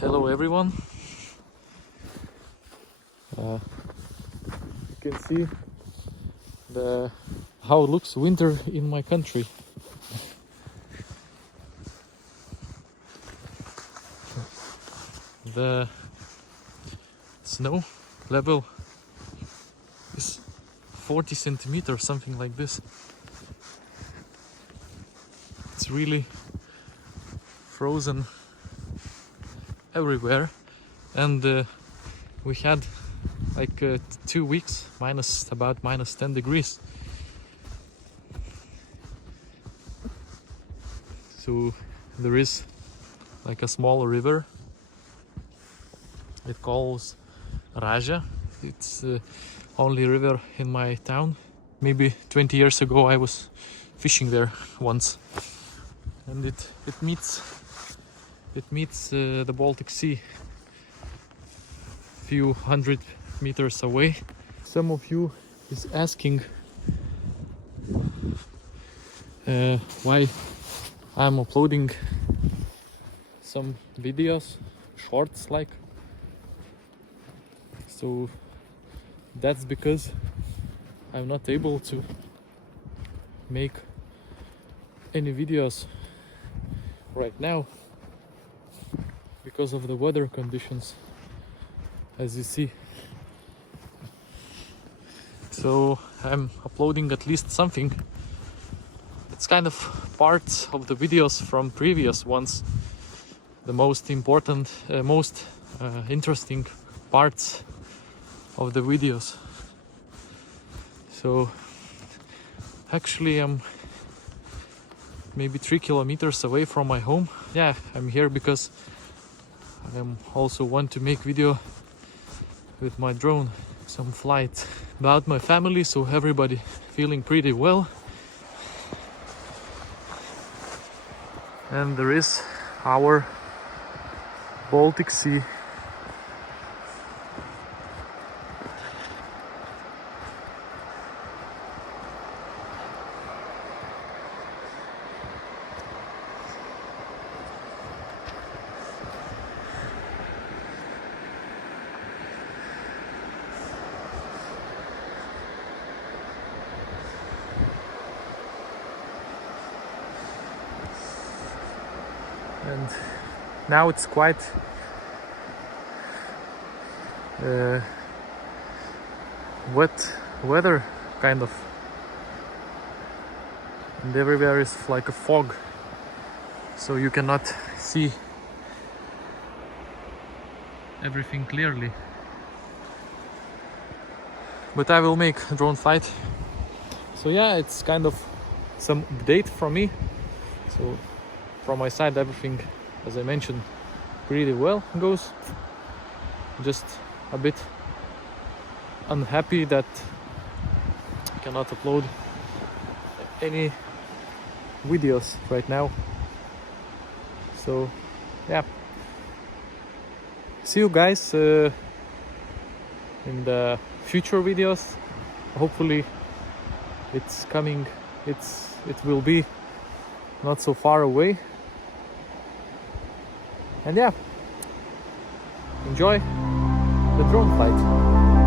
Hello everyone. You can see how it looks winter in my country. The snow level is 40 centimeters, something like this. It's really frozen everywhere, and we had like 2 weeks about minus 10 degrees. So there is like a small river. It calls Raja. It's the only river in my town. Maybe 20 years ago I was fishing there once, and it meets the Baltic Sea few hundred meters away. Some of you is asking why I'm uploading some videos, shorts like. So that's because I'm not able to make any videos right now because of the weather conditions, as you see. So I'm uploading at least something. It's kind of parts of the videos from previous ones, the most important, most interesting parts of the videos. So actually I'm maybe 3 kilometers away from my home. Yeah, I'm here because I also want to make video with my drone, some flight about my family, so everybody feeling pretty well. And there is our Baltic Sea. And now it's quite wet weather, kind of, and everywhere is like a fog, so you cannot see everything clearly. But I will make a drone flight. So yeah, it's kind of some update from me. So from my side, everything, as I mentioned, pretty well goes. Just a bit unhappy that I cannot upload any videos right now. So yeah, see you guys in the future videos. Hopefully it's coming, it will be not so far away. And yeah, enjoy the drone flight.